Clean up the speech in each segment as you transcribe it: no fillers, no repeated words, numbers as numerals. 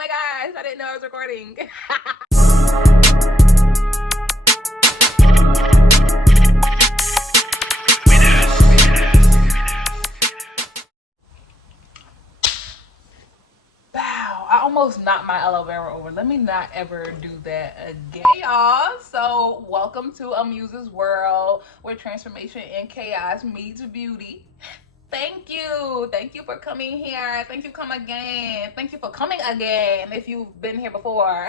my gosh, I didn't know I was recording. Wow, I almost knocked my aloe vera over. Let me not ever do that again. Hey y'all, so welcome to Amuse's World, where transformation and chaos meets beauty. Thank you for coming here. Thank you, come again. Thank you for coming again if you've been here before.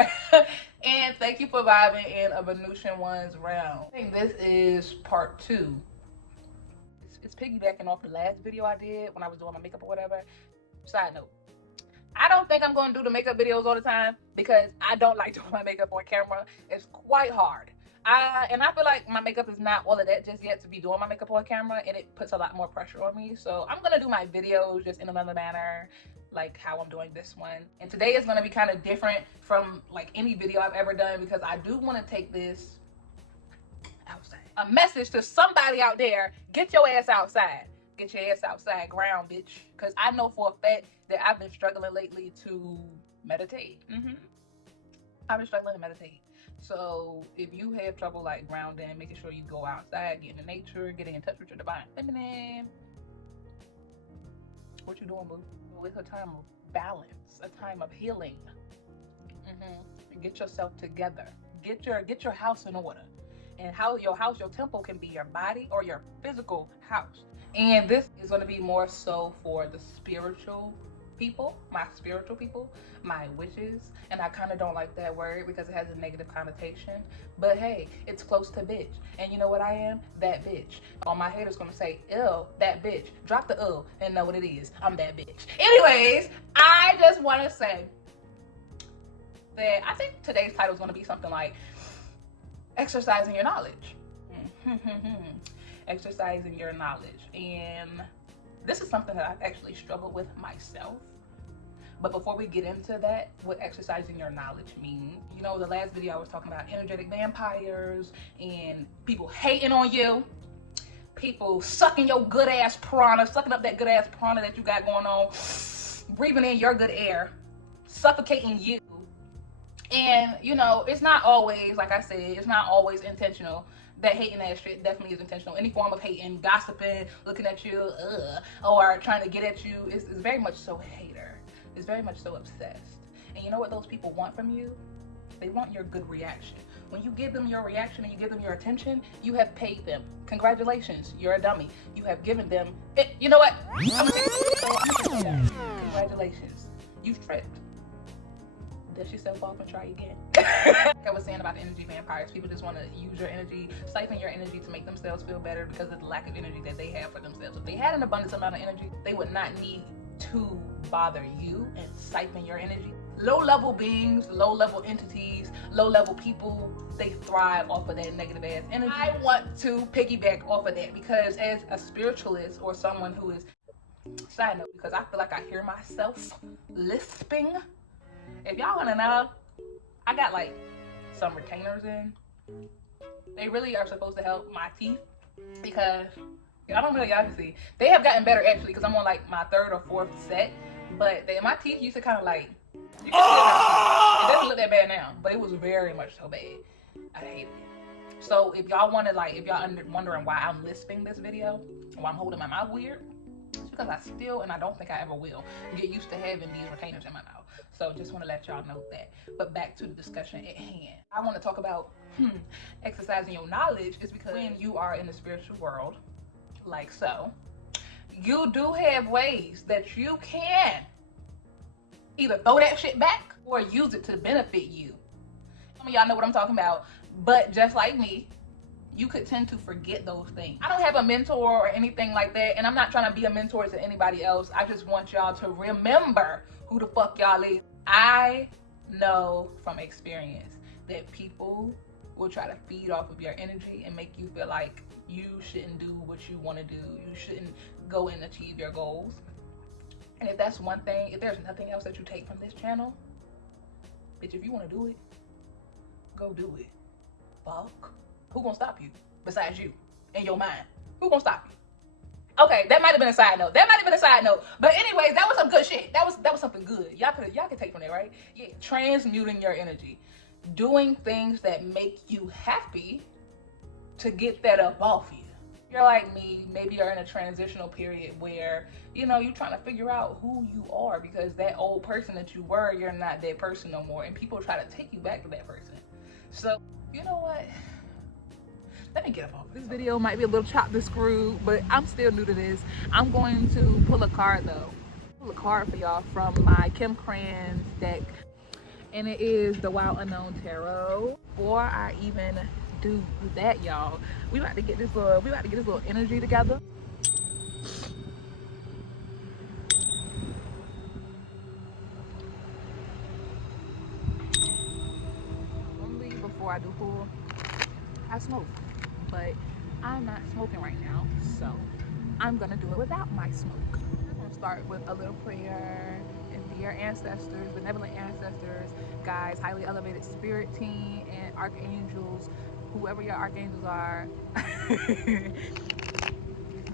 And thank you for vibing in a Venusian one's realm. I think this is part 2. It's piggybacking off the last video I did when I was doing my makeup or whatever. Side note, I don't think I'm going to do the makeup videos all the time because I don't like doing my makeup on camera. It's quite hard. And I feel like my makeup is not all of that just yet to be doing my makeup on camera, and it puts a lot more pressure on me. So I'm going to do my videos just in another manner, like how I'm doing this one. And today is going to be kind of different from like any video I've ever done because I do want to take this outside. A message to somebody out there: get your ass outside. Get your ass outside, ground, bitch. Because I know for a fact that I've been struggling lately to meditate. I've been struggling to meditate. So if you have trouble like grounding, making sure you go outside, getting in nature, getting in touch with your divine feminine, what you doing, boo? It's a time of balance, a time of healing. Get yourself together. Get your house in order. And how your house, your temple can be your body or your physical house. And this is going to be more so for the spiritual people, my spiritual people, my witches. And I kind of don't like that word because it has a negative connotation. But hey, it's close to bitch. And you know what I am? That bitch. All my haters going to say, ew, that bitch. Drop the ew and know what it is. I'm that bitch. Anyways, I just want to say that I think today's title is going to be something like exercising your knowledge. Exercising your knowledge. And this is something that I've actually struggled with myself. But before we get into that, what exercising your knowledge means, you know, the last video I was talking about energetic vampires and people hating on you, people sucking your good ass prana, sucking up that good ass prana that you got going on, breathing in your good air, suffocating you. And you know, it's not always, like I said, it's not always intentional. That hating ass shit definitely is intentional. Any form of hating, gossiping, looking at you, or trying to get at you is very much so hater. It's very much so obsessed. And you know what those people want from you? They want your good reaction. When you give them your reaction and you give them your attention, you have paid them. Congratulations, you're a dummy. You have given them it. You know what? Congratulations, you've tripped. Dust yourself off and try again. Like I was saying about energy vampires, people just want to use your energy, siphon your energy to make themselves feel better because of the lack of energy that they have for themselves. If they had an abundance amount of energy, they would not need to bother you and siphon your energy. Low-level beings, low-level entities, low-level people, they thrive off of that negative ass energy. I want to piggyback off of that because as a spiritualist or someone who is, side note, because I feel like I hear myself lisping. If y'all want to know, I got like some retainers in. They really are supposed to help my teeth because I don't know if y'all can see. They have gotten better actually because I'm on like my 3rd or 4th set. But my teeth used to kind of like, you can see it doesn't look that bad now, but it was very much so bad. I hated it. So if y'all want to like, if y'all wondering why I'm lisping this video, why I'm holding my mouth weird, it's because I still, and I don't think I ever will, get used to having these retainers in my mouth. So just want to let y'all know that. But back to the discussion at hand. I want to talk about exercising your knowledge is because when you are in the spiritual world, like so, you do have ways that you can either throw that shit back or use it to benefit you. Some of y'all know what I'm talking about, but just like me, you could tend to forget those things. I don't have a mentor or anything like that, and I'm not trying to be a mentor to anybody else. I just want y'all to remember who the fuck y'all is. I know from experience that people will try to feed off of your energy and make you feel like you shouldn't do what you want to do. You shouldn't go and achieve your goals. And if that's one thing, if there's nothing else that you take from this channel, bitch, if you want to do it, go do it. Fuck. Who gonna stop you besides you and your mind? Who gonna stop you? Okay, that might have been a side note. That might have been a side note. But anyways, that was some good shit. That was something good. Y'all could take from there, right? Yeah, transmuting your energy. Doing things that make you happy to get that up off you. You're like me, maybe you're in a transitional period where, you know, you're trying to figure out who you are because that old person that you were, you're not that person no more. And people try to take you back to that person. So, you know what? Let me get up off this video. Might be a little chopped and screwed, but I'm still new to this. I'm going to pull a card though. Pull a card for y'all from my 𝘐𝘆 deck. And it is the 𝘊𝘆 Tarot. Before I even do that, y'all, we about to get this little energy together. Normally before I do pull, I smoke, but I'm not smoking right now, so I'm gonna do it without my smoke. I'm gonna start with a little prayer. And dear ancestors, benevolent ancestors, guys, highly elevated spirit team, and archangels, whoever your archangels are,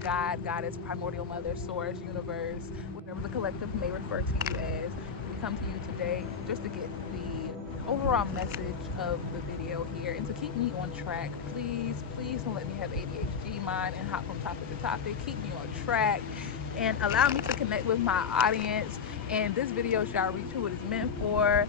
God, Goddess, primordial mother, source, universe, whatever the collective may refer to you as, we come to you today just to get the overall message of the video here and to keep me on track. Please don't let me have ADHD mind and hop from topic to topic. Keep me on track and allow me to connect with my audience, and this video shall reach who it is meant for.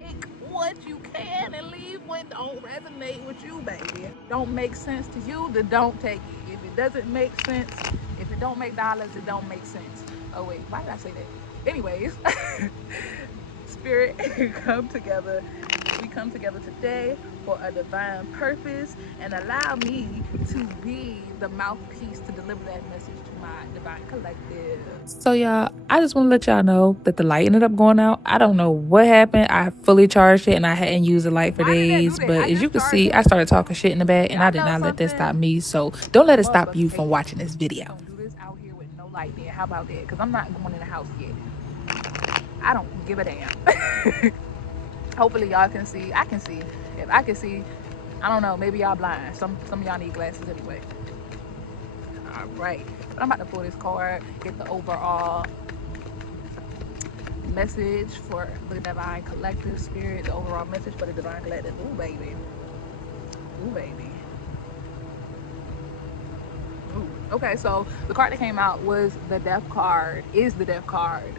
Take what you can and leave what don't resonate with you, baby. Don't make sense to you, then don't take it. If it doesn't make sense, if it don't make dollars, it don't make sense. Oh wait, why did I say that? Anyways, spirit, come together. We come together today for a divine purpose, and allow me to be the mouthpiece to deliver that message to my divine collective. So y'all, I just want to let y'all know that the light ended up going out. I don't know what happened. I fully charged it and I hadn't used the light for days, but as you can see, I started talking shit in the back, and I did not let that stop me. So don't let it stop you from watching this video. Don't do this out here with no light there. How about that? Because I'm not going in the house yet. I don't give a damn. Hopefully y'all can see. I can see. If I can see, I don't know, maybe y'all blind. Some of y'all need glasses anyway. All right, but I'm about to pull this card, get the overall message for the divine collective spirit, the overall message for the divine collective. Ooh, baby. Ooh, baby. Ooh. Okay, so the card that came out was the Death card, is the Death card.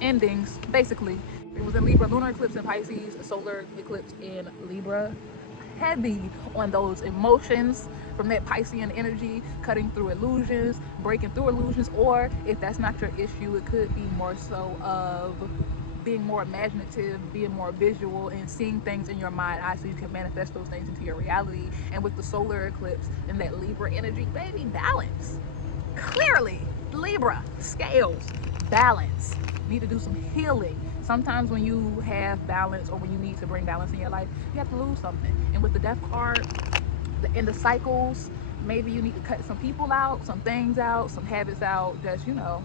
Endings, basically. It was in Libra, lunar eclipse in Pisces, a solar eclipse in Libra. Heavy on those emotions from that Piscean energy, cutting through illusions, breaking through illusions, or if that's not your issue, it could be more so of being more imaginative, being more visual, and seeing things in your mind eye so you can manifest those things into your reality. And with the solar eclipse and that Libra energy, baby, balance. Clearly, Libra, scales, balance. Need to do some healing. Sometimes when you have balance, or when you need to bring balance in your life, you have to lose something. And with the Death card, the end of cycles, maybe you need to cut some people out, some things out, some habits out, just, you know,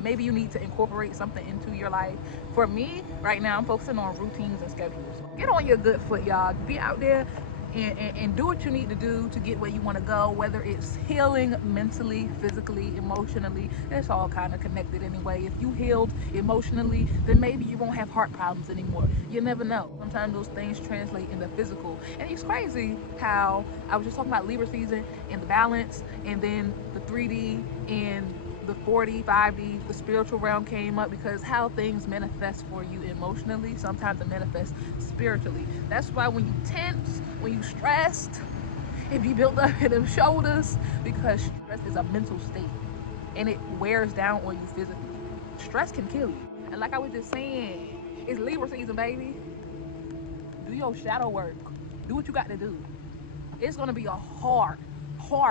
maybe you need to incorporate something into your life. For me, right now, I'm focusing on routines and schedules. Get on your good foot, y'all. Be out there and do what you need to do to get where you want to go, whether it's healing mentally, physically, emotionally. It's all kind of connected anyway. If you healed emotionally, then maybe you won't have heart problems anymore. You never know. Sometimes those things translate into physical. And it's crazy how I was just talking about Libra season and the balance, and then the 3D and the 4D, 5D, the spiritual realm came up, because how things manifest for you emotionally, sometimes it manifests spiritually. That's why when you tense, when you stressed, it be built up in them shoulders, because stress is a mental state and it wears down on you physically. Stress can kill you. And like I was just saying, it's Libra season, baby. Do your shadow work. Do what you got to do. It's gonna be a hard,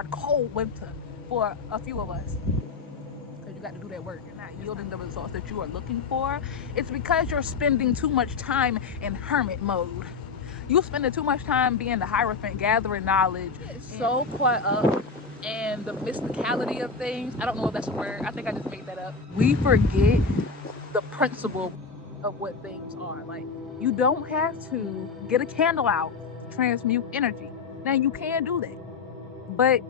cold winter for a few of us. Got to do that work. You're not yielding the results that you are looking for. It's because you're spending too much time in hermit mode. You're spending too much time being the Hierophant, gathering knowledge, so caught up in the mysticality of things. I don't know if that's a word. I think I just made that up. We forget the principle of what things are. Like, you don't have to get a candle out to transmute energy. Now, you can do that. But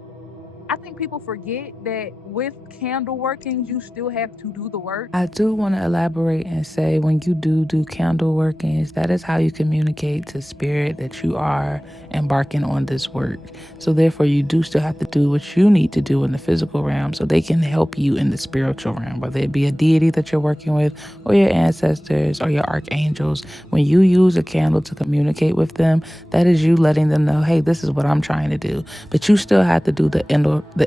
I think people forget that with candle workings, you still have to do the work. I do want to elaborate and say when you do candle workings, that is how you communicate to spirit that you are embarking on this work. So therefore, you do still have to do what you need to do in the physical realm so they can help you in the spiritual realm, whether it be a deity that you're working with or your ancestors or your archangels. When you use a candle to communicate with them, that is you letting them know, hey, this is what I'm trying to do. But you still have to do the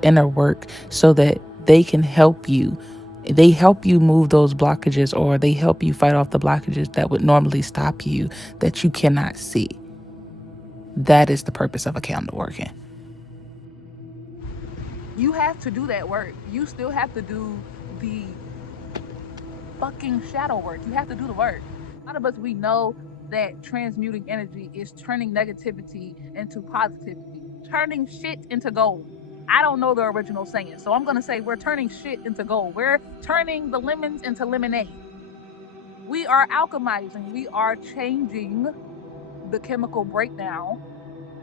inner work so that they can help you. They help you move those blockages, or they help you fight off the blockages that would normally stop you that you cannot see. That is the purpose of a candle working. You have to do that work. You still have to do the fucking shadow work. You have to do the work. A lot of us, we know that transmuting energy is turning negativity into positivity, turning shit into gold. I don't know the original saying, so I'm going to say we're turning shit into gold. We're turning the lemons into lemonade. We are alchemizing. We are changing the chemical breakdown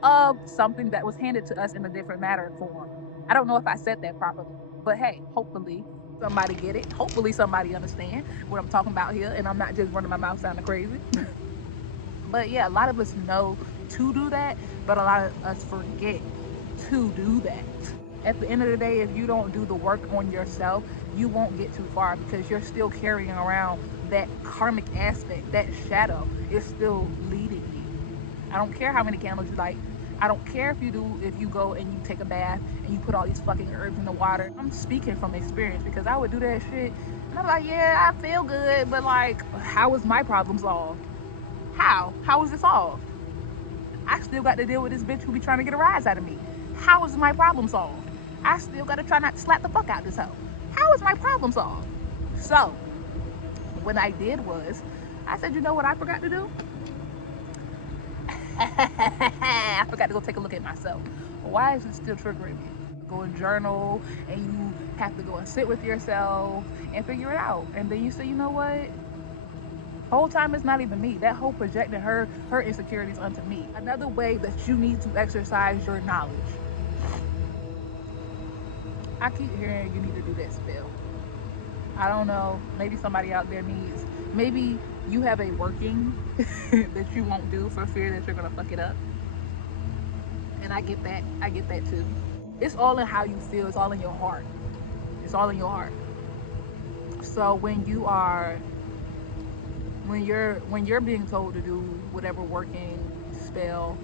of something that was handed to us in a different matter form. I don't know if I said that properly, but hey, hopefully somebody get it. Hopefully somebody understand what I'm talking about here, and I'm not just running my mouth sounding crazy. But yeah, a lot of us know to do that, but a lot of us forget to do that. At the end of the day, if you don't do the work on yourself, you won't get too far because you're still carrying around that karmic aspect. That shadow is still leading you. I don't care how many candles you light. I don't care if you go and you take a bath and you put all these fucking herbs in the water. I'm speaking from experience because I would do that shit and I'm like, yeah, I feel good, but like, how is my problem solved? How is it solved? I still got to deal with this bitch who be trying to get a rise out of me. How is my problem solved? I still got to try not to slap the fuck out this hoe. How is my problem solved? So what I did was, I said, you know what I forgot to do? I forgot to go take a look at myself. Why is it still triggering me? Go and journal, and you have to go and sit with yourself and figure it out. And then you say, you know what? Whole time it's not even me. That whole projecting her insecurities onto me. Another way that you need to exercise your knowledge. I keep hearing you need to do that spell. I don't know. Maybe somebody out there needs. Maybe you have a working that you won't do for fear that you're gonna fuck it up. And I get that. I get that too. It's all in how you feel. It's all in your heart. It's all in your heart. So when you're being told to do whatever working spell,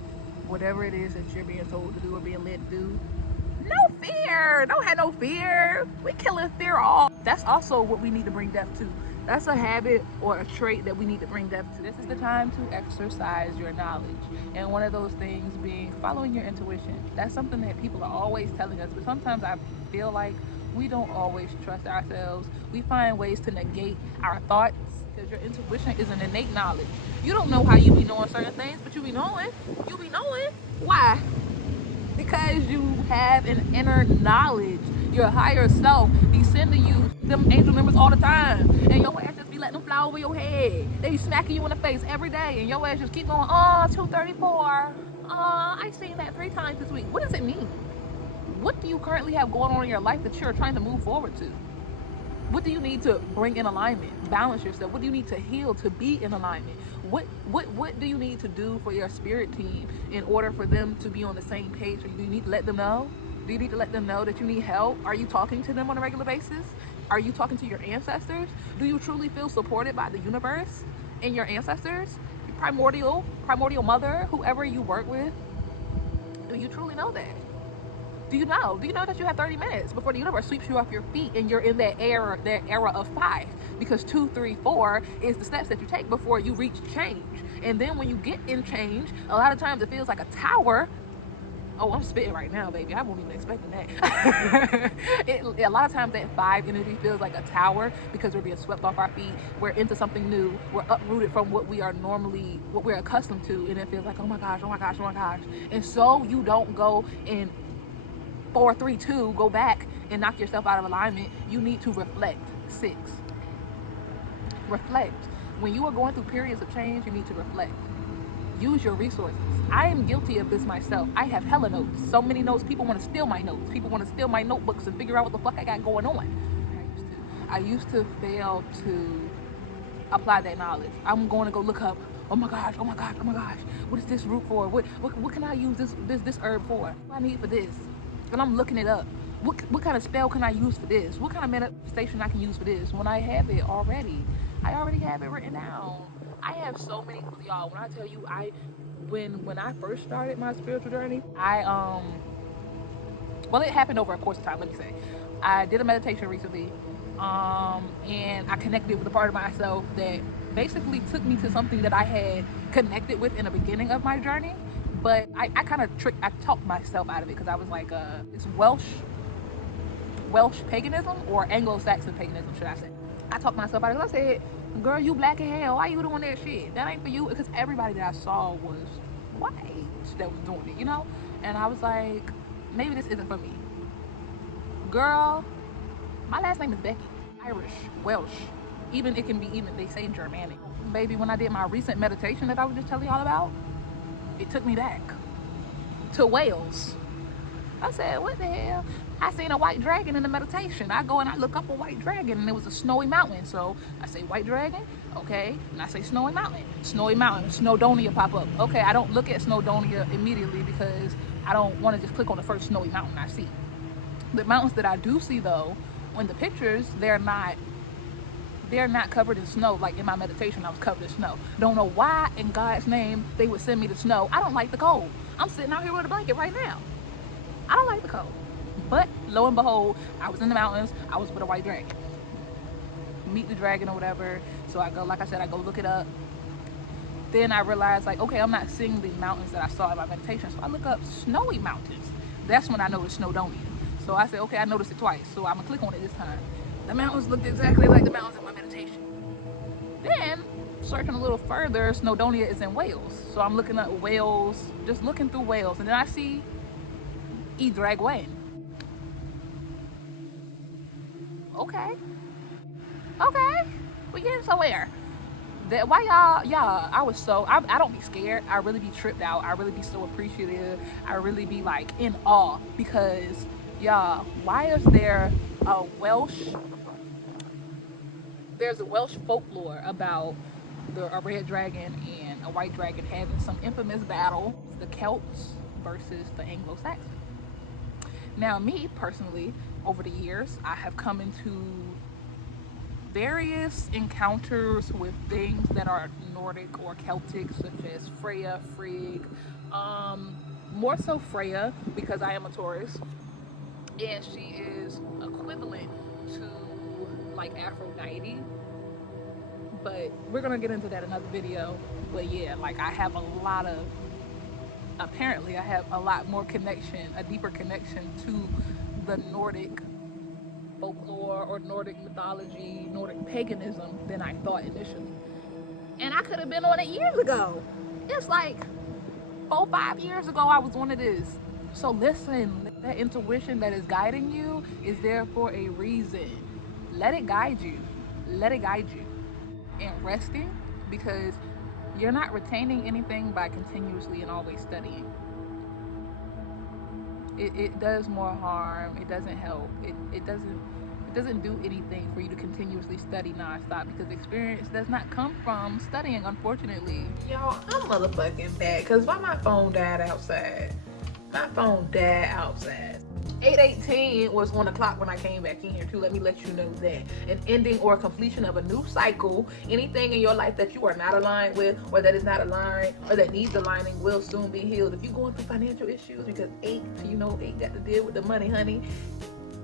whatever it is that you're being told to do or being led to do, no fear. Don't have no fear. We killing fear off. That's also what we need to bring death to. That's a habit or a trait that we need to bring death to. This is the time to exercise your knowledge. And one of those things being following your intuition. That's something that people are always telling us, but sometimes I feel like we don't always trust ourselves. We find ways to negate our thoughts because your intuition is an innate knowledge. You don't know how you be knowing certain things, but you be knowing. You be knowing. Why? Because you have an inner knowledge. Your higher self be sending you them angel numbers all the time, and your ass just be letting them fly over your head. They be smacking you in the face every day, and your ass just keep going, 234. I seen that 3 times this week. What does it mean? What do you currently have going on in your life that you're trying to move forward to? What do you need to bring in alignment, balance yourself? What do you need to heal to be in alignment? What do you need to do for your spirit team in order for them to be on the same page? Or do you need to let them know? Do you need to let them know that you need help? Are you talking to them on a regular basis? Are you talking to your ancestors? Do you truly feel supported by the universe and your ancestors? Your primordial mother, whoever you work with? Do you truly know that? Do you know that you have 30 minutes before the universe sweeps you off your feet and you're in that era of 5? Because 2, 3, 4 is the steps that you take before you reach change. And then when you get in change, a lot of times it feels like a tower. Oh, I'm spitting right now, baby. I wasn't even expecting that. A lot of times that 5 energy feels like a tower because we're being swept off our feet. We're into something new. We're uprooted from what we're accustomed to. And it feels like, oh my gosh. And so you don't go in 4, 3, 2, go back and knock yourself out of alignment. You need to reflect. 6. Reflect. When you are going through periods of change, you need to reflect. Use your resources. I am guilty of this myself. I have hella notes. So many notes. People want to steal my notes. People want to steal my notebooks and figure out what the fuck I got going on. I used to fail to apply that knowledge. I'm going to go look up, oh my gosh, what is this root for? What can I use this herb for? What do I need for this? And I'm looking it up. What kind of spell can I use for this? What kind of manifestation I can use for this? When I have it already. I already have it written down. I have so many, y'all, when I tell you, when I first started my spiritual journey, well, it happened over a course of time, let me say. I did a meditation recently, and I connected with a part of myself that basically took me to something that I had connected with in the beginning of my journey, but I kind of talked myself out of it, because I was like, it's Welsh paganism, or Anglo-Saxon paganism, should I say. I talked myself out of it. I said, girl, you black as hell. Why you doing that shit? That ain't for you. Because everybody that I saw was white that was doing it, you know? And I was like, maybe this isn't for me. Girl, my last name is Becky. Irish, Welsh. Even it can be they say Germanic. Baby, when I did my recent meditation that I was just telling y'all about, it took me back to Wales. I said, what the hell? I seen a white dragon in the meditation. I go and I look up a white dragon, and it was a snowy mountain. So I say white dragon, okay, and I say snowy mountain. Snowy mountain, Snowdonia pop up. Okay, I don't look at Snowdonia immediately because I don't want to just click on the first snowy mountain I see. The mountains that I do see though, in the pictures, they're not covered in snow. Like in my meditation, I was covered in snow. Don't know why in God's name they would send me the snow. I don't like the cold. I'm sitting out here with a blanket right now. I don't like the cold. But lo and behold, I was in the mountains. I was with a white dragon. Meet the dragon or whatever. So I go, like I said, I go look it up. Then I realized, like, okay, I'm not seeing the mountains that I saw in my meditation. So I look up snowy mountains. That's when I noticed Snowdonia. So I said, okay, I noticed it twice. So I'm gonna click on it this time. The mountains looked exactly like the mountains in my meditation. Then, searching a little further, Snowdonia is in Wales. So I'm looking at Wales, just looking through Wales. And then I see 𝘓𝘓𝘴. Okay, we're getting somewhere. Why y'all, I don't be scared. I really be tripped out. I really be so appreciative. I really be like in awe, because y'all, why is there there's a Welsh folklore about a red dragon and a white dragon having some infamous battle, the Celts versus the Anglo-Saxons. Now, me personally, over the years, I have come into various encounters with things that are Nordic or Celtic, such as Freya, Frigg, more so Freya, because I am a Taurus, and she is equivalent to like Aphrodite, but we're gonna get into that in another video. But yeah, like apparently I have a lot more connection, a deeper connection to the Nordic folklore or Nordic mythology, Nordic paganism than I thought initially. And I could have been on it years ago. It's like 4-5 years ago I was on this. So listen, that intuition that is guiding you is there for a reason. Let it guide you. Let it guide you. And resting, because you're not retaining anything by continuously and always studying. It does more harm. It doesn't help. It doesn't do anything for you to continuously study nonstop, because experience does not come from studying, unfortunately. Y'all, I'm motherfucking bad, because why my phone died outside? My phone died outside. 8:18 was on the clock when I came back in here too. Let me let you know that an ending or completion of a new cycle, anything in your life that you are not aligned with, or that is not aligned, or that needs aligning, will soon be healed. If you're going through financial issues, because 8 got to deal with the money, honey,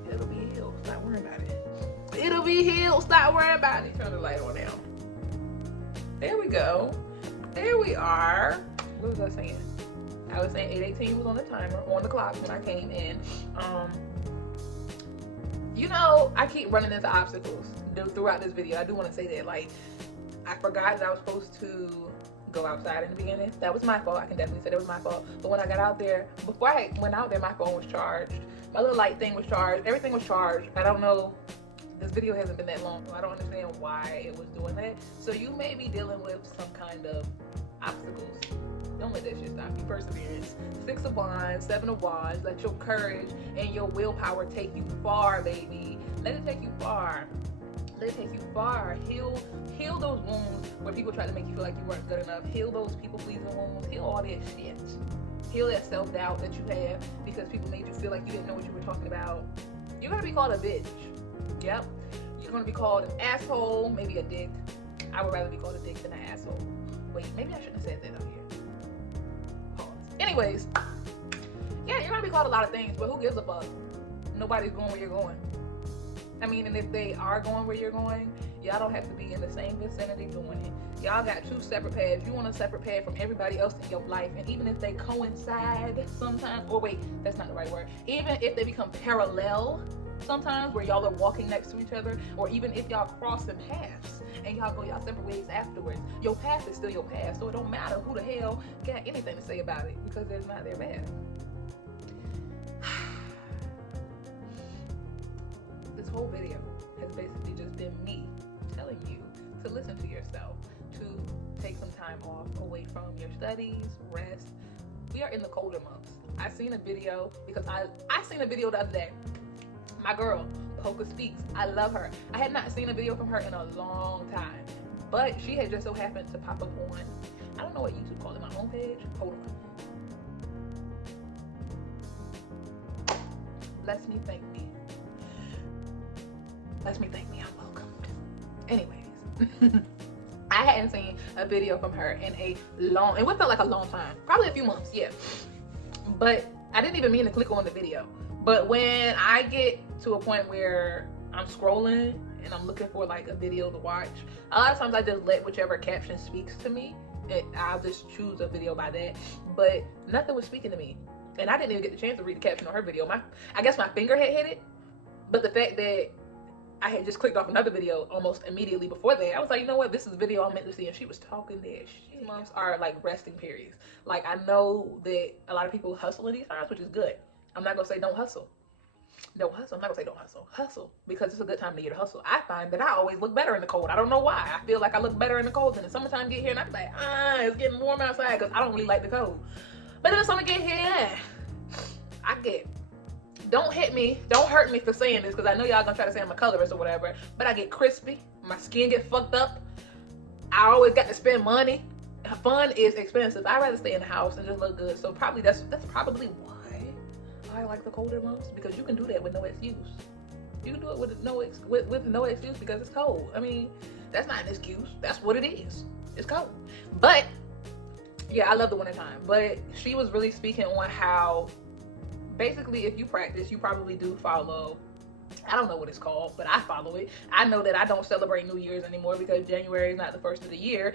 it'll be healed. Stop worrying about it. It'll be healed. Stop worrying about it. Turn the light on now. There we go. There we are. What was I saying? I was saying 8:18 was on the timer, on the clock when I came in. You know, I keep running into obstacles throughout this video. I do want to say that, like, I forgot that I was supposed to go outside in the beginning. That was my fault. I can definitely say that was my fault. But when I got out there, before I went out there, my phone was charged. My little light thing was charged. Everything was charged. I don't know. This video hasn't been that long, so I don't understand why it was doing that. So you may be dealing with some kind of obstacles Don't let that shit stop you. Perseverance. 6 of Wands, 7 of Wands. Let your courage and your willpower take you far, baby. Let it take you far. Let it take you far. Heal those wounds where people try to make you feel like you weren't good enough. Heal those people-pleasing wounds. Heal all that shit. Heal that self-doubt that you have because people made you feel like you didn't know what you were talking about. You're gonna be called a bitch. Yep. You're gonna be called an asshole, maybe a dick. I would rather be called a dick than an asshole. Wait, maybe I shouldn't have said that up here. Pause. Anyways, yeah, you're gonna be called a lot of things, but who gives a fuck? Nobody's going where you're going. I mean, and if they are going where you're going, y'all don't have to be in the same vicinity doing it. Y'all got 2 separate paths. You want a separate path from everybody else in your life. And even if they coincide sometimes, or wait, that's not the right word. Even if they become parallel sometimes where y'all are walking next to each other, or even if y'all crossing paths and y'all go y'all separate ways afterwards, your path is still your path. So it don't matter who the hell got anything to say about it because it's not their path. This whole video has basically just been me telling you to listen to yourself, to take some time off away from your studies, rest. We are in the colder months. I seen a video because I seen a video the other day. My girl, Polka Speaks. I love her. I had not seen a video from her in a long time, but she had just so happened to pop up on, I don't know what YouTube called it, my homepage. Hold on. Lets me thank me. Lets me thank me I'm welcomed. Anyways, I hadn't seen a video from her in a long, it felt like a long time, probably a few months, yeah. But I didn't even mean to click on the video. But when I get to a point where I'm scrolling and I'm looking for like a video to watch, a lot of times I just let whichever caption speaks to me and I'll just choose a video by that. But nothing was speaking to me. And I didn't even get the chance to read the caption on her video. I guess my finger had hit it. But the fact that I had just clicked off another video almost immediately before that, I was like, you know what, this is the video I'm meant to see. And she was talking that shit. These months are like resting periods. Like, I know that a lot of people hustle in these times, which is good. I'm not gonna say don't hustle. Don't hustle. I'm not gonna say don't hustle. Hustle, because it's a good time of year to hustle. I find that I always look better in the cold. I don't know why. I feel like I look better in the cold. And the summertime get here and I'm like, it's getting warm outside because I don't really like the cold. But then the summer get here, I get, don't hit me, don't hurt me for saying this because I know y'all gonna try to say I'm a colorist or whatever, but I get crispy, my skin get fucked up. I always got to spend money. Fun is expensive. I'd rather stay in the house and just look good. So probably that's probably why I like the colder months, because you can do that with no excuse. You can do it with no excuse because it's cold. I mean, that's not an excuse. That's what it is. It's cold. But yeah, I love the wintertime. But she was really speaking on how basically if you practice, you probably do follow, I don't know what it's called, but I follow it. I know that I don't celebrate New Year's anymore because January is not the first of the year.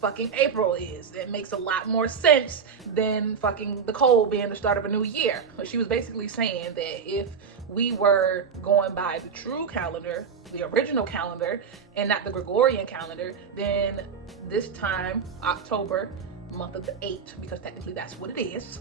Fucking April is. It makes a lot more sense than fucking the cold being the start of a new year. But she was basically saying that if we were going by the true calendar, the original calendar, and not the Gregorian calendar, then this time, October, month of the 8th, because technically that's what it is,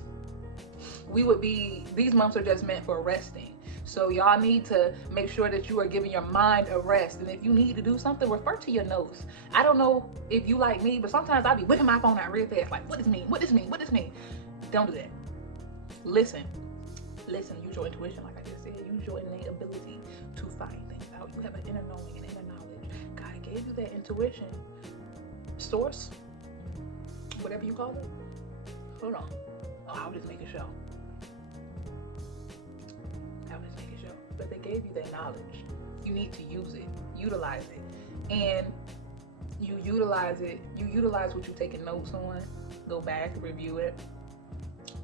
we would be, these months are just meant for resting. So y'all need to make sure that you are giving your mind a rest. And if you need to do something, refer to your notes. I don't know if you like me, but sometimes I'll be whipping my phone out real fast. Like, what does this mean? What does this mean? What does this mean? Don't do that. Listen. Listen. Use your intuition, like I just said. Use your innate ability to find things out. You have an inner knowing and inner knowledge. God gave you that intuition. Source. Whatever you call it. Hold on. Oh, I'll just make a show. But they gave you that knowledge. You need to use it, utilize it. And you utilize what you're taking notes on, go back, review it,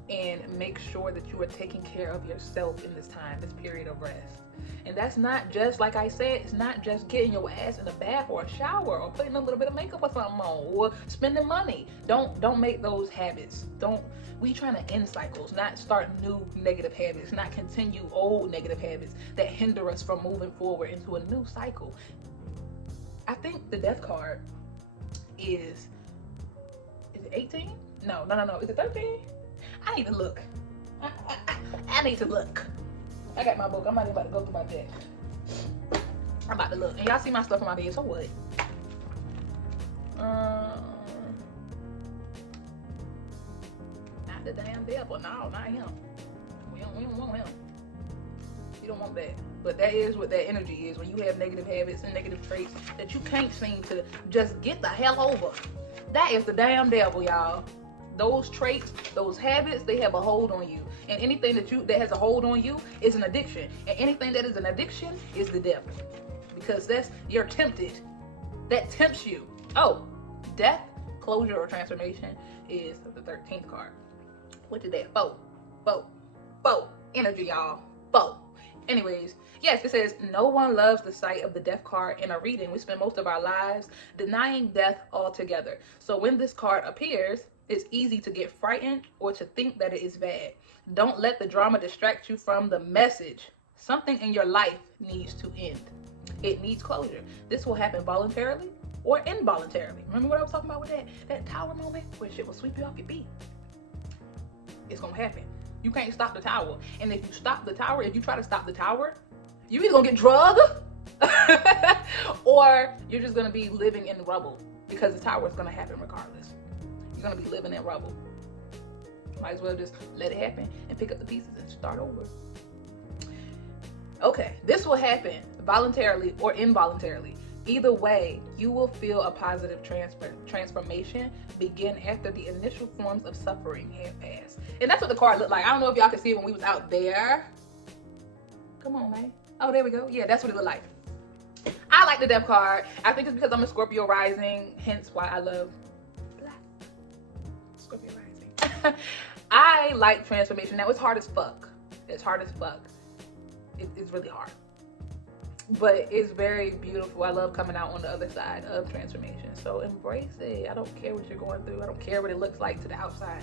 and make sure that you are taking care of yourself in this time, this period of rest. And that's not just, like I said, it's not just getting your ass in a bath or a shower or putting a little bit of makeup or something on or spending money. Don't make those habits. We trying to end cycles, not start new negative habits, not continue old negative habits that hinder us from moving forward into a new cycle. I think the death card is it 18? No. Is it 13? I need to look. I need to look. I got my book. I'm not even about to go through my deck. I'm about to look. And y'all see my stuff on my bed, so what? the damn devil. No, not him. We don't want him. You don't want that. But that is what that energy is when you have negative habits and negative traits that you can't seem to just get the hell over. That is the damn devil, y'all. Those traits, those habits, they have a hold on you. And anything that has a hold on you is an addiction. And anything that is an addiction is the devil. Because you're tempted. That tempts you. Oh, death, closure, or transformation is the 13th card. What did that? Foe. Energy, y'all. Foe. Anyways, yes, it says, no one loves the sight of the death card in a reading. We spend most of our lives denying death altogether. So when this card appears, it's easy to get frightened or to think that it is bad. Don't let the drama distract you from the message. Something in your life needs to end. It needs closure. This will happen voluntarily or involuntarily. Remember what I was talking about with that tower moment where shit will sweep you off your feet? It's gonna happen. You can't stop the tower. And if you try to stop the tower, you either gonna get drugged or you're just gonna be living in rubble, because the tower is gonna happen regardless. You're gonna be living in rubble. Might as well just let it happen and pick up the pieces and start over. Okay, this will happen voluntarily or involuntarily. Either way, you will feel a positive transformation begin after the initial forms of suffering have passed. And that's what the card looked like. I don't know if y'all could see it when we was out there. Come on, man. Oh, there we go. Yeah, that's what it looked like. I like the death card. I think it's because I'm a Scorpio rising, hence why I love black. Scorpio rising. I like transformation. Now, it's hard as fuck. It's hard as fuck. It's really hard. But it's very beautiful. I love coming out on the other side of transformation. So embrace it. I don't care what you're going through. I don't care what it looks like to the outside.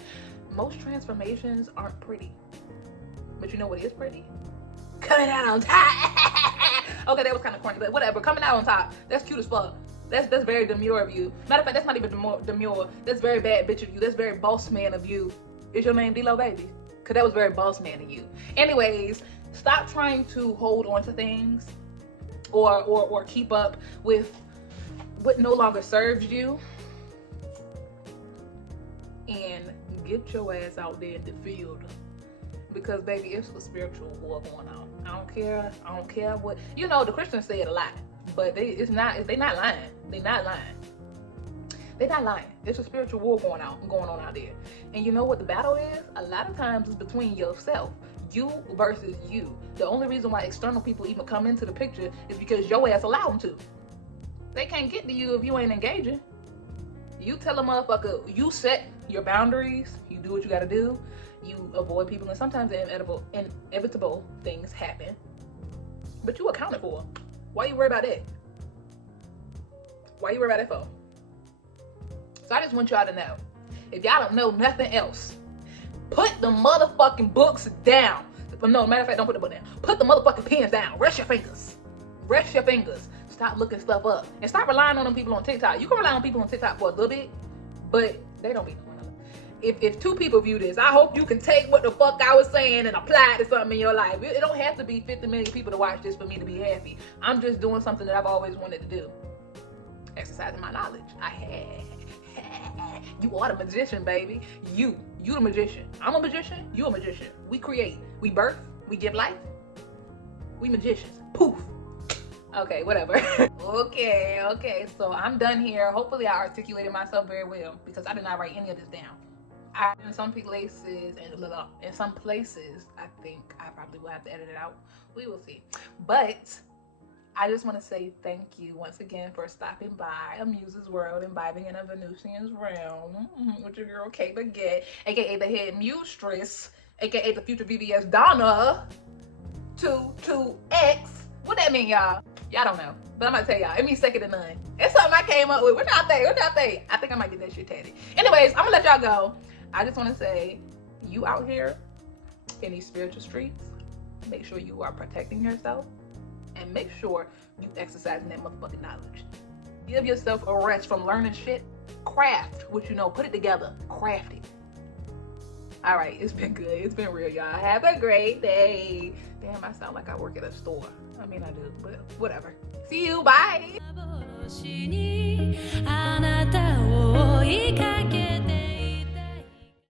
Most transformations aren't pretty. But you know what is pretty? Coming out on top. Okay, that was kind of corny, but whatever. Coming out on top. That's cute as fuck. That's very demure of you. Matter of fact, that's not even demure. That's very bad bitch of you. That's very boss man of you. Is your name D-Lo Baby? Because that was very boss man of you. Anyways, stop trying to hold on to things or keep up with what no longer serves you, and get your ass out there in the field, because baby, it's a spiritual war going on. I don't care what, you know, the Christians say it a lot, but they're not lying. They're not lying. It's a spiritual war going on out there. And you know what the battle is? A lot of times it's between yourself. You versus you. The only reason why external people even come into the picture is because your ass allow them to. They can't get to you if you ain't engaging. You tell a motherfucker, you set your boundaries, you do what you gotta do, you avoid people, and sometimes inevitable things happen. But you accounted for. Why you worry about that? Why you worry about that for? So I just want y'all to know, if y'all don't know nothing else, put the motherfucking books down. No, matter of fact, don't put the book down. Put the motherfucking pens down. Rest your fingers. Rest your fingers. Stop looking stuff up. And stop relying on them people on TikTok. You can rely on people on TikTok for a little bit, but they don't be doing it. If 2 people view this, I hope you can take what the fuck I was saying and apply it to something in your life. It don't have to be 50 million people to watch this for me to be happy. I'm just doing something that I've always wanted to do. Exercising my knowledge. You are the magician, baby. You the magician. I'm a magician. You a magician. We create. We birth. We give life. We magicians. Poof. Okay, whatever. Okay. So I'm done here. Hopefully I articulated myself very well, because I did not write any of this down. In some places, I think I probably will have to edit it out. We will see. But I just want to say thank you once again for stopping by Amuse's World, imbibing in a Venusian's realm with your girl 𝘐𝘵𝘏, aka the head mustress, aka the future VVS Donna 22X. What that mean, y'all? Y'all don't know, but I'm gonna tell y'all. It means second to none. It's something I came up with. What y'all think? I think I might get that shit tatted. Anyways, I'm gonna let y'all go. I just want to say, you out here in these spiritual streets, make sure you are protecting yourself. And make sure you exercising that motherfucking knowledge. Give yourself a rest from learning shit. Craft what you know. Put it together. Craft it. All right, it's been good. It's been real, y'all. Have a great day. Damn, I sound like I work at a store. I mean, I do, but whatever. See you. Bye.